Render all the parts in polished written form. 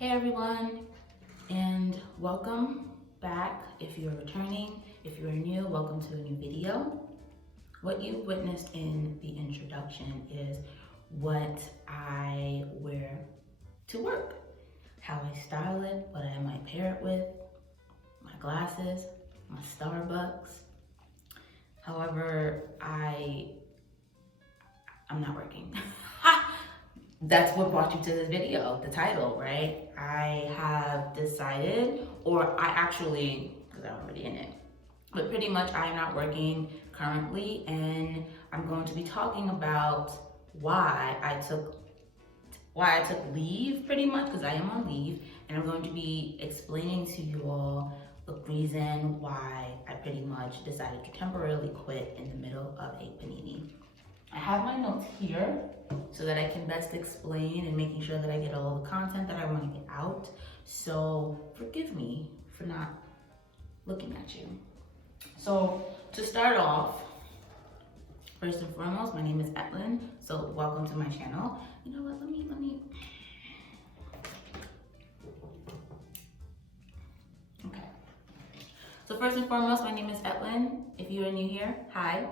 Hey everyone, and welcome back. If you're returning, if you're new, welcome to a new video. What you witnessed in the introduction is what I wear to work, how I style it, what I might pair it with, my glasses, my Starbucks. However, I'm not working. That's what brought you to this video, the title, right? I have decided, or I actually, because I'm already in it, but pretty much I am not working currently, and I'm going to be talking about why I took leave pretty much, because I am on leave, and I'm going to be explaining to you all the reason why I pretty much decided to temporarily quit in the middle of a panini. I have my notes here so that I can best explain and making sure that I get all the content that I want to get out. So forgive me for not looking at you. So to start off, first and foremost, my name is Etlin. So welcome to my channel. You know what, let me. Okay. So first and foremost, my name is Etlin. If you are new here, hi.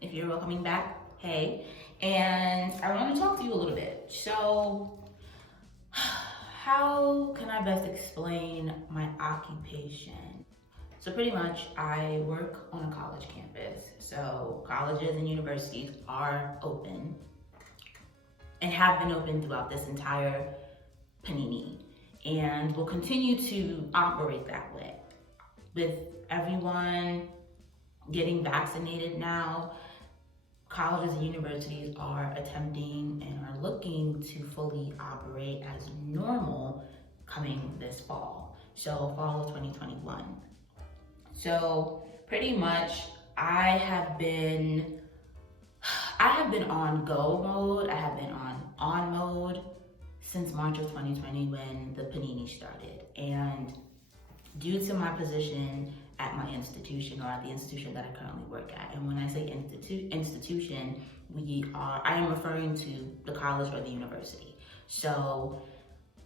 If you're welcoming back, hey. And I want to talk to you a little bit. So how can I best explain my occupation? So pretty much I work on a college campus. So colleges and universities are open and have been open throughout this entire panini and will continue to operate that way. With everyone getting vaccinated now, colleges and universities are attempting and are looking to fully operate as normal coming this fall. So fall of 2021. So pretty much I have been on go mode, I have been on mode since March of 2020 when the panini started. And due to my position at my institution, or at the institution that I currently work at. And when I say institution, I am referring to the college or the university. So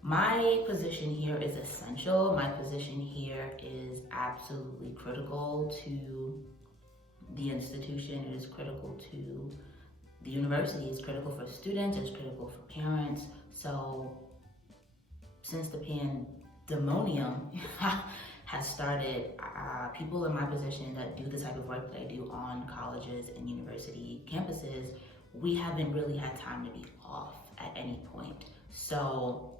my position here is essential. My position here is absolutely critical to the institution. It is critical to the university. It's critical for students. It's critical for parents. So since the pandemonium has started, people in my position that do the type of work that I do on colleges and university campuses, we haven't really had time to be off at any point. So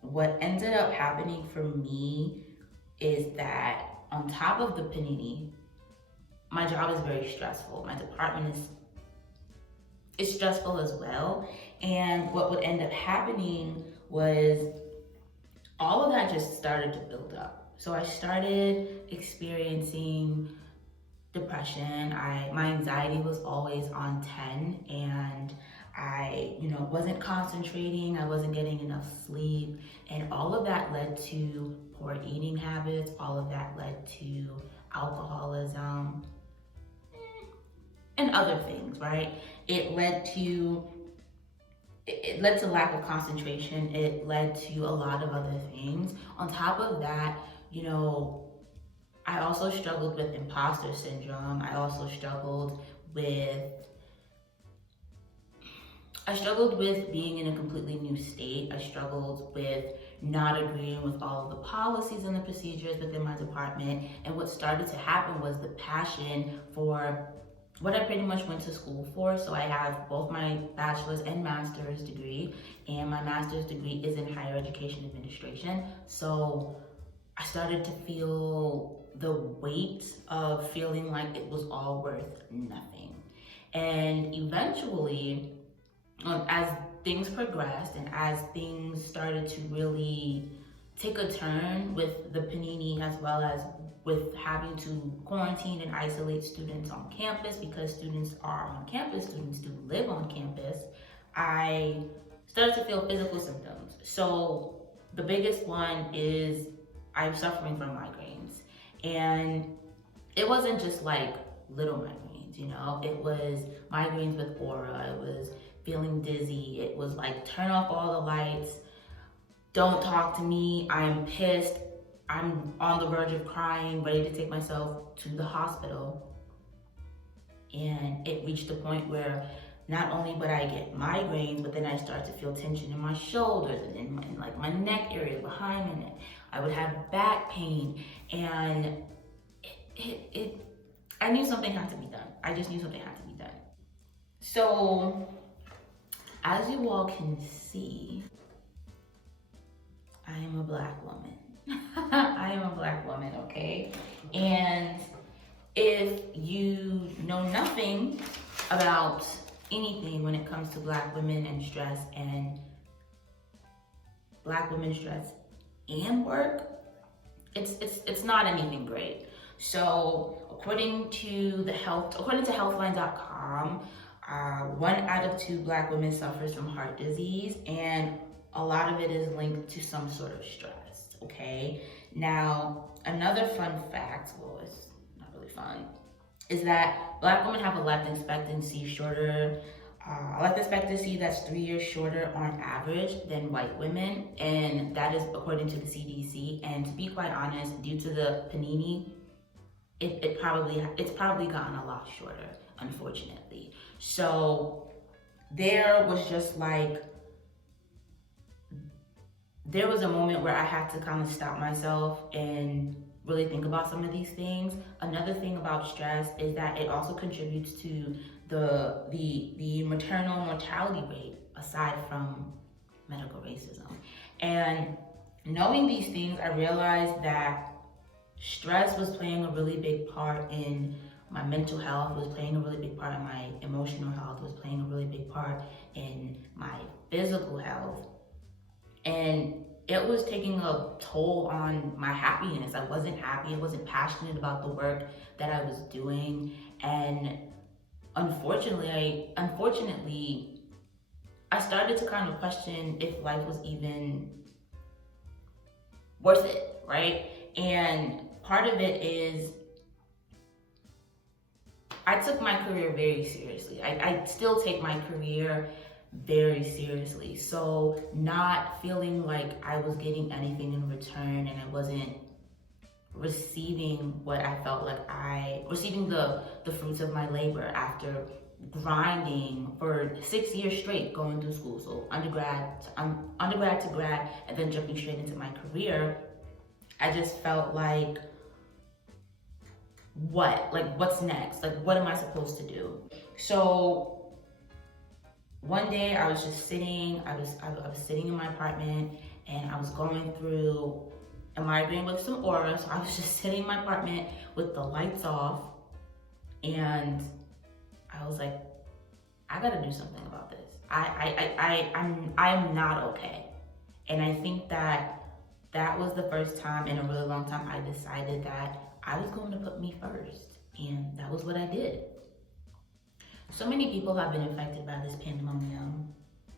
what ended up happening for me is that on top of the panini, my job is very stressful. My department is stressful as well. And what would end up happening was all of that just started to build up. So I started experiencing depression. My anxiety was always on 10, and I, wasn't concentrating. I wasn't getting enough sleep, and all of that led to poor eating habits. All of that led to alcoholism and other things, right? It led to lack of concentration. It led to a lot of other things. On top of that, I also struggled with imposter syndrome. I also struggled with being in a completely new state. I struggled with not agreeing with all of the policies and the procedures within my department. And what started to happen was the passion for what I pretty much went to school for. So I have both my bachelor's and master's degree, and my master's degree is in higher education administration. So I started to feel the weight of feeling like it was all worth nothing. And eventually, as things progressed and as things started to really take a turn with the panini, as well as with having to quarantine and isolate students on campus, because students are on campus, students do live on campus, I started to feel physical symptoms. So the biggest one is I'm suffering from migraines. And it wasn't just like little migraines, it was migraines with aura. It was feeling dizzy. It was like turn off all the lights, don't talk to me, I'm pissed, I'm on the verge of crying, ready to take myself to the hospital. And it reached a point where not only would I get migraines, but then I start to feel tension in my shoulders and in like my neck area, behind my neck. I would have back pain, and I knew something had to be done. I just knew something had to be done. So, as you all can see, I am a Black woman. I am a Black woman, okay? And if you know nothing about anything when it comes to Black women and stress, and Black women stress and work, it's not anything great. So according to Healthline.com, 1 out of 2 Black women suffers from heart disease, and a lot of it is linked to some sort of stress, okay? Now, another fun fact, well, it's not really fun, is that Black women have a life expectancy that's 3 years shorter on average than white women, and that is according to the CDC. And to be quite honest, due to the panini, it's probably gotten a lot shorter, unfortunately. So there was a moment where I had to kind of stop myself and really think about some of these things. Another thing about stress is that it also contributes to the maternal mortality rate, aside from medical racism. And knowing these things, I realized that stress was playing a really big part in my mental health, was playing a really big part in my emotional health, was playing a really big part in my physical health. And it was taking a toll on my happiness. I wasn't happy, I wasn't passionate about the work that I was doing. And unfortunately, I started to kind of question if life was even worth it, right? And part of it is I took my career very seriously. I still take my career very seriously. So not feeling like I was getting anything in return, and I wasn't receiving what I felt like receiving the fruits of my labor after grinding for 6 years straight, going through school. So undergrad to grad, and then jumping straight into my career. I just felt like, what's next? Like, what am I supposed to do? So one day I was just sitting, I was sitting in my apartment, and I was going through a migraine with some aura. So I was just sitting in my apartment with the lights off, and I was like, I gotta do something about this. I'm not okay. And I think that was the first time in a really long time I decided that I was going to put me first, and that was what I did. So many people have been affected by this pandemonium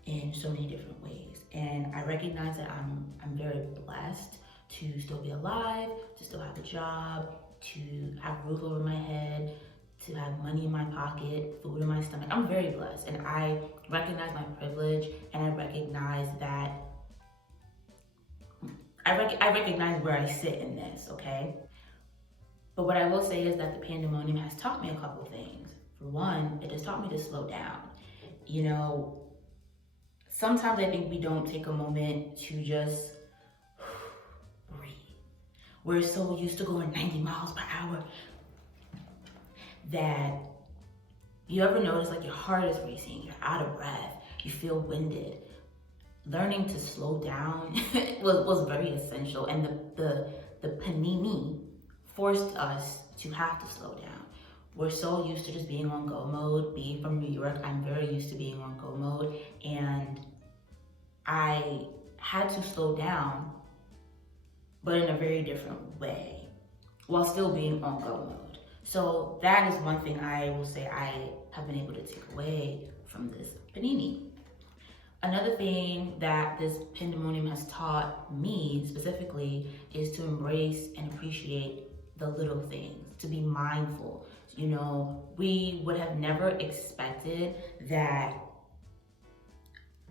in so many different ways, and I recognize that I'm very blessed to still be alive, to still have a job, to have a roof over my head, to have money in my pocket, food in my stomach. I'm very blessed, and I recognize my privilege, and I recognize that I recognize where I sit in this, okay? But what I will say is that the pandemonium has taught me a couple things. For one, it has taught me to slow down. You know, sometimes I think we don't take a moment to just breathe. We're so used to going 90 miles per hour that you ever notice like your heart is racing, you're out of breath, you feel winded. Learning to slow down was very essential, and the panini forced us to have to slow down. We're so used to just being on go mode. Being from New York, I'm very used to being on go mode, and I had to slow down, but in a very different way, while still being on go mode. So that is one thing I will say I have been able to take away from this panini. Another thing that this pandemonium has taught me specifically is to embrace and appreciate the little things, to be mindful. You know, we would have never expected that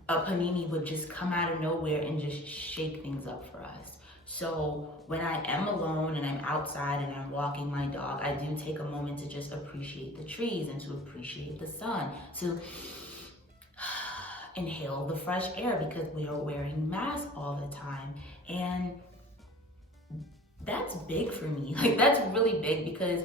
a panini would just come out of nowhere and just shake things up for us. So when I am alone and I'm outside and I'm walking my dog, I do take a moment to just appreciate the trees and to appreciate the sun, to inhale the fresh air, because we are wearing masks all the time. And that's big for me. Like, that's really big, because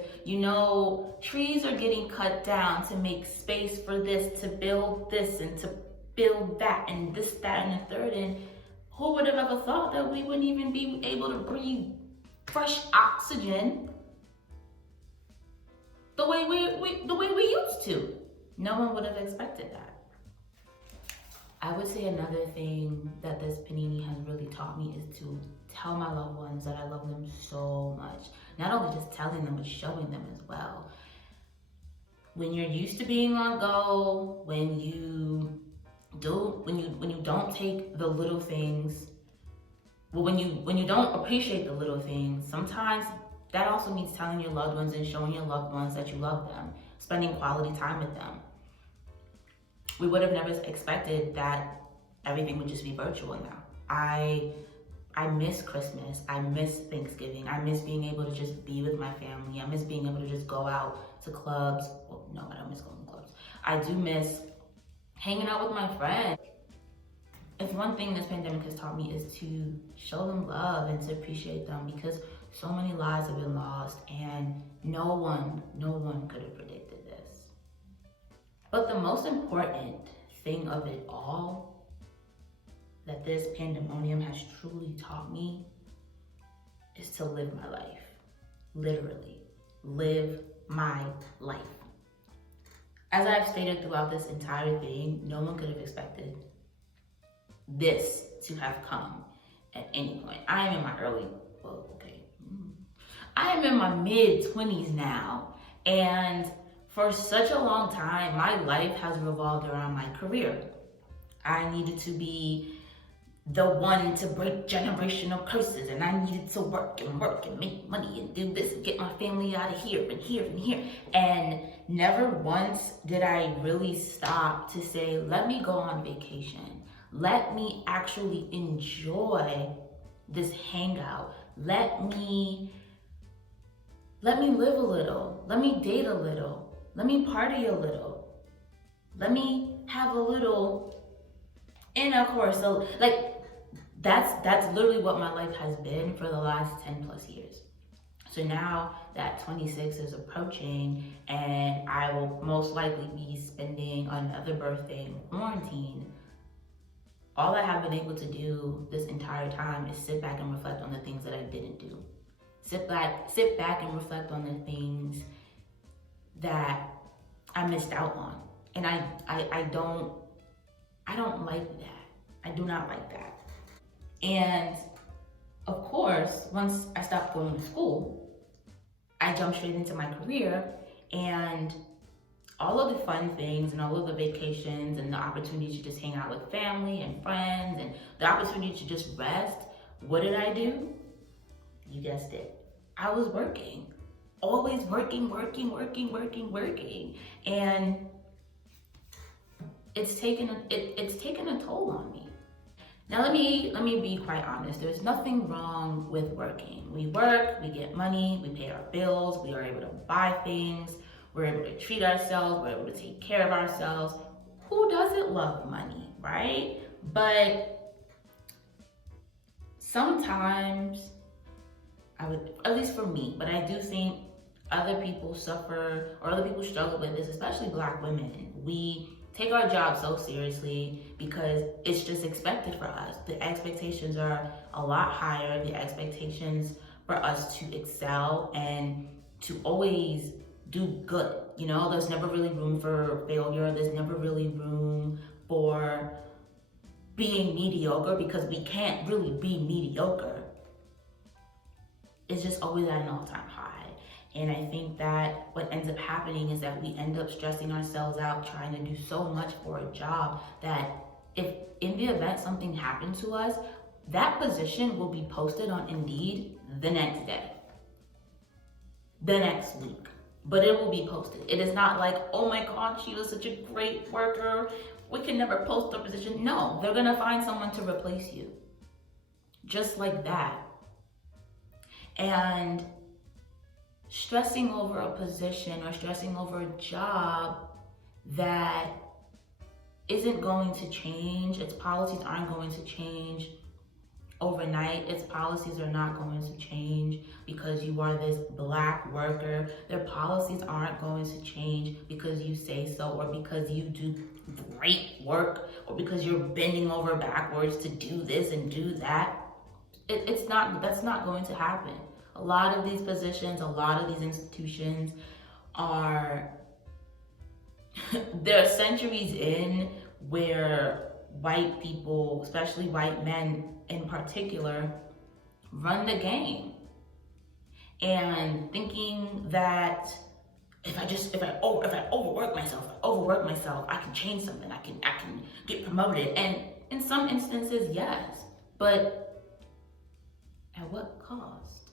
trees are getting cut down to make space for this, to build this and to build that and this, that, and the third. And who would have ever thought that we wouldn't even be able to breathe fresh oxygen the way we used to? No one would have expected that. I would say another thing that this panini has really taught me is to tell my loved ones that I love them so much. Not only just telling them, but showing them as well. When you're used to being on go, when you don't take the little things, when you don't appreciate the little things, sometimes that also means telling your loved ones and showing your loved ones that you love them, spending quality time with them. We would have never expected that everything would just be virtual now. I miss Christmas. I miss Thanksgiving. I miss being able to just be with my family. I miss being able to just go out to clubs. Well, no, I don't miss going to clubs. I do miss hanging out with my friends. If one thing this pandemic has taught me is to show them love and to appreciate them, because so many lives have been lost and no one could have predicted this. But the most important thing of it all that this pandemonium has truly taught me is to live my life. Literally, live my life. As I've stated throughout this entire thing, no one could have expected this to have come at any point. I am in my mid-20s now, and for such a long time, my life has revolved around my career. I needed to be the one to break generational curses, and I needed to work and make money and do this and get my family out of here and here and here. And never once did I really stop to say, let me go on vacation. Let me actually enjoy this hangout. Let me live a little. Let me date a little. Let me party a little. Let me have a little intercourse. So that's literally what my life has been for the last 10 plus years. So now that 26 is approaching and I will most likely be spending another birthday in quarantine, all I have been able to do this entire time is sit back and reflect on the things that I didn't do. Sit back and reflect on the things that I missed out on. And I don't like that. I do not like that. And of course, once I stopped going to school, I jumped straight into my career, and all of the fun things and all of the vacations and the opportunity to just hang out with family and friends and the opportunity to just rest, what did I do? You guessed it. I was working. Always working. And it's taken a toll on me. Now let me be quite honest. There's nothing wrong with working. We work, we get money, we pay our bills, we are able to buy things, we're able to treat ourselves, we're able to take care of ourselves. Who doesn't love money, right? But sometimes at least for me, but I do think other people suffer or other people struggle with this, especially Black women. We take our job so seriously because it's just expected for us. The expectations are a lot higher. The expectations for us to excel and to always do good. There's never really room for failure. There's never really room for being mediocre, because we can't really be mediocre. It's just always at an all-time high. And I think that what ends up happening is that we end up stressing ourselves out trying to do so much for a job that if in the event something happened to us, that position will be posted on Indeed the next day, the next week, but it will be posted. It is not like, oh my God, she was such a great worker. we can never post a position. No, they're gonna find someone to replace you. Just like that. And stressing over a position or stressing over a job that isn't going to change, its policies aren't going to change overnight, its policies are not going to change because you are this Black worker. Their policies aren't going to change because you say so, or because you do great work, or because you're bending over backwards to do this and do that. That's not going to happen. A lot of these positions, a lot of these institutions are, they're centuries in where white people, especially white men in particular, run the game. And thinking that if I overwork myself, I can change something, I can get promoted. And in some instances, yes, but at what cost?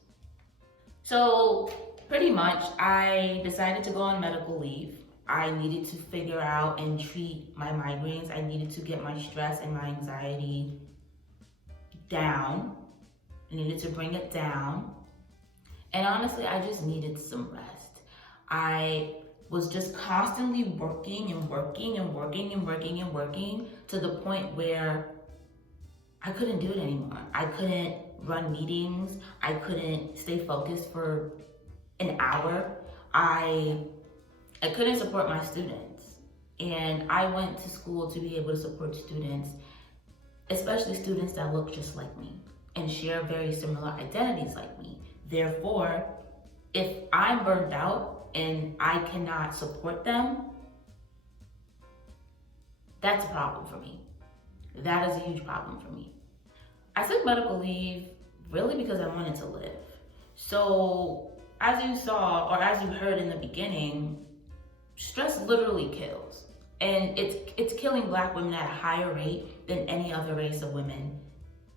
So pretty much I decided to go on medical leave. I needed to figure out and treat my migraines. I needed to get my stress and my anxiety down. I needed to bring it down. And honestly, I just needed some rest. I was just constantly working to the point where I couldn't do it anymore. I couldn't run meetings. I couldn't stay focused for an hour. I couldn't support my students. And I went to school to be able to support students, especially students that look just like me and share very similar identities like me. Therefore, if I'm burned out and I cannot support them, that's a problem for me. That is a huge problem for me. I took medical leave really because I wanted to live. So as you saw, or as you heard in the beginning, stress literally kills. And it's killing Black women at a higher rate than any other race of women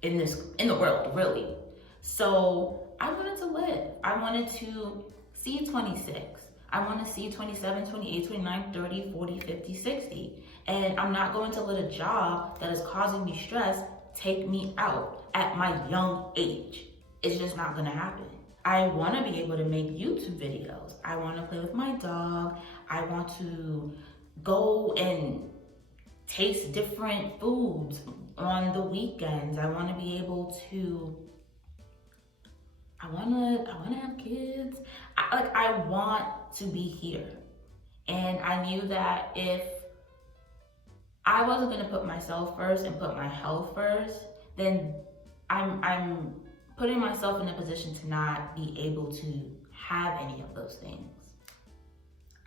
in the world, really. So I wanted to live. I wanted to see 26. I want to see 27, 28, 29, 30, 40, 50, 60. And I'm not going to let a job that is causing me stress take me out at my young age. It's just not going to happen. I want to be able to make YouTube videos. I want to play with my dog. I want to go and taste different foods on the weekends. I want to be able to, I want to have kids. I want to be here. And I knew that if I wasn't going to put myself first and put my health first, then I'm putting myself in a position to not be able to have any of those things.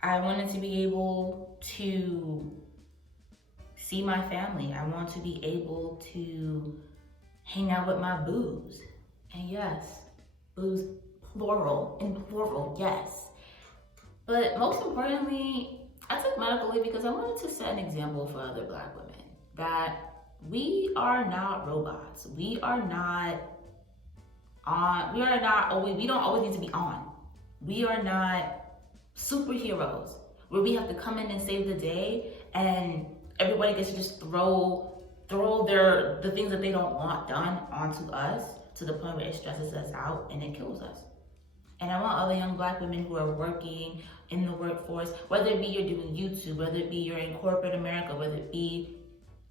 I wanted to be able to see my family. I want to be able to hang out with my boos. And yes, boos, plural, yes. But most importantly, I took medical leave because I wanted to set an example for other Black women that we are not robots. We don't always need to be on. We are not superheroes where we have to come in and save the day and everybody gets to just throw the things that they don't want done onto us to the point where it stresses us out and it kills us. And I want other young Black women who are working in the workforce, whether it be you're doing YouTube, whether it be you're in corporate America, whether it be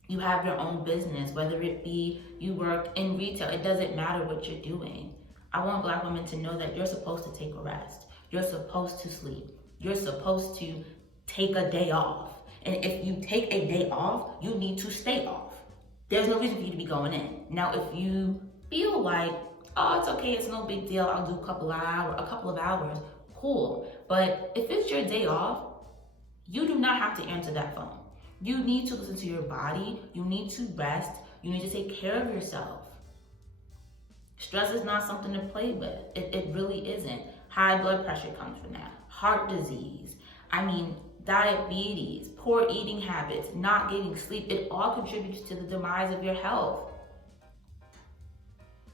you have your own business, whether it be you work in retail, it doesn't matter what you're doing. I want Black women to know that you're supposed to take a rest. You're supposed to sleep. You're supposed to take a day off. And if you take a day off, you need to stay off. There's no reason for you to be going in. Now, if you feel like, oh, it's okay, it's no big deal, I'll do a couple of hours, cool. But if it's your day off, you do not have to answer that phone. You need to listen to your body. You need to rest. You need to take care of yourself. Stress is not something to play with. It really isn't. High blood pressure comes from that. Heart disease. Diabetes, poor eating habits, not getting sleep. It all contributes to the demise of your health.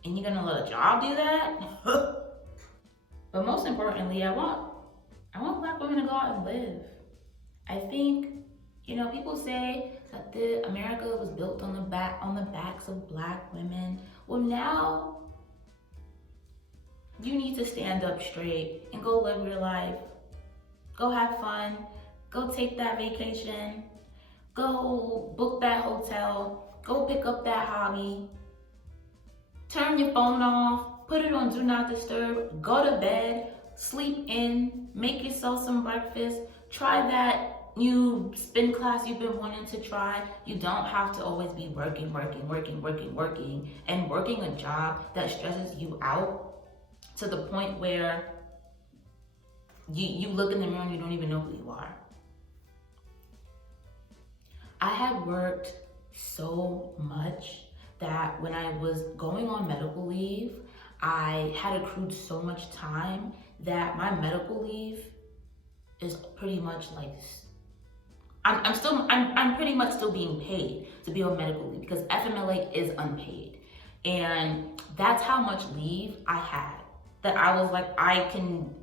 And you're gonna let a job do that? But most importantly, I want Black women to go out and live. I think, people say that America was built on the backs of Black women. Well, now you need to stand up straight and go live your life. Go have fun. Go take that vacation. Go book that hotel. Go pick up that hobby. Turn your phone off. Put it on Do Not Disturb. Go to bed. Sleep in. Make yourself some breakfast. Try that new spin class you've been wanting to try. You don't have to always be working, and working a job that stresses you out to the point where you look in the mirror and you don't even know who you are. I had worked so much that when I was going on medical leave, I had accrued so much time that my medical leave is pretty much like, I'm pretty much still being paid to be on medical leave because FMLA is unpaid. And that's how much leave I had, that I was like, I can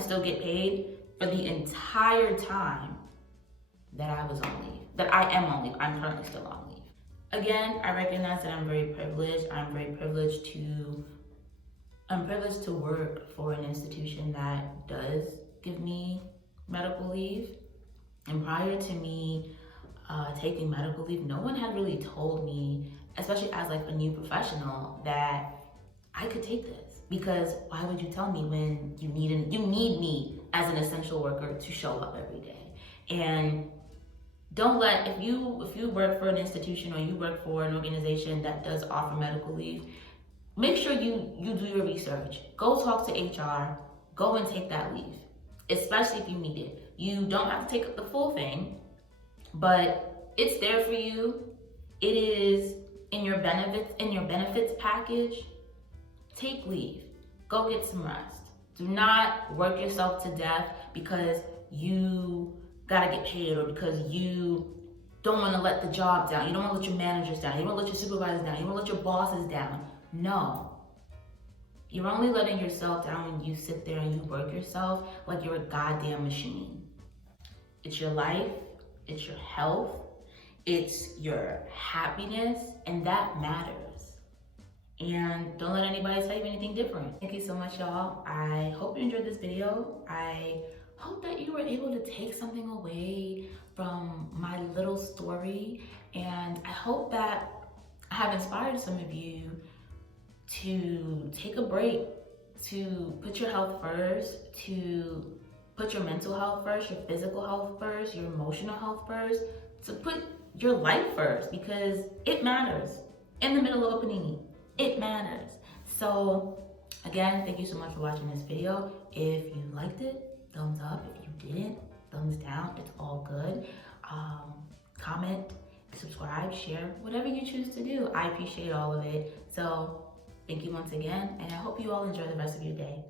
still get paid for the entire time that I was on leave, that I am on leave. I'm currently still on leave. Again, I recognize that I'm very privileged. I'm privileged to work for an institution that does give me medical leave. And prior to me taking medical leave, no one had really told me, especially as like a new professional, that I could take this. Because why would you tell me when you need me as an essential worker to show up every day? And don't let, if you work for an institution or you work for an organization that does offer medical leave, make sure you do your research. Go talk to HR, go and take that leave, especially if you need it. You don't have to take the full thing, but it's there for you. It is in your benefits package. Take leave. Go get some rest. Do not work yourself to death because you gotta get paid or because you don't want to let the job down. You don't want to let your managers down. You don't want to let your supervisors down. You don't want to let your bosses down. No. You're only letting yourself down when you sit there and you work yourself like you're a goddamn machine. It's your life. It's your health. It's your happiness, and that matters. And don't let anybody tell you anything different. Thank you so much, y'all. I hope you enjoyed this video. I hope that you were able to take something away from my little story. And I hope that I have inspired some of you to take a break, to put your health first, to put your mental health first, your physical health first, your emotional health first, to put your life first, because it matters. In the middle of a panini, it matters. So again, thank you so much for watching this video. If you liked it, thumbs up. If you didn't, thumbs down. It's all good. Comment, subscribe, share, whatever you choose to do. I appreciate all of it. So thank you once again, and I hope you all enjoy the rest of your day.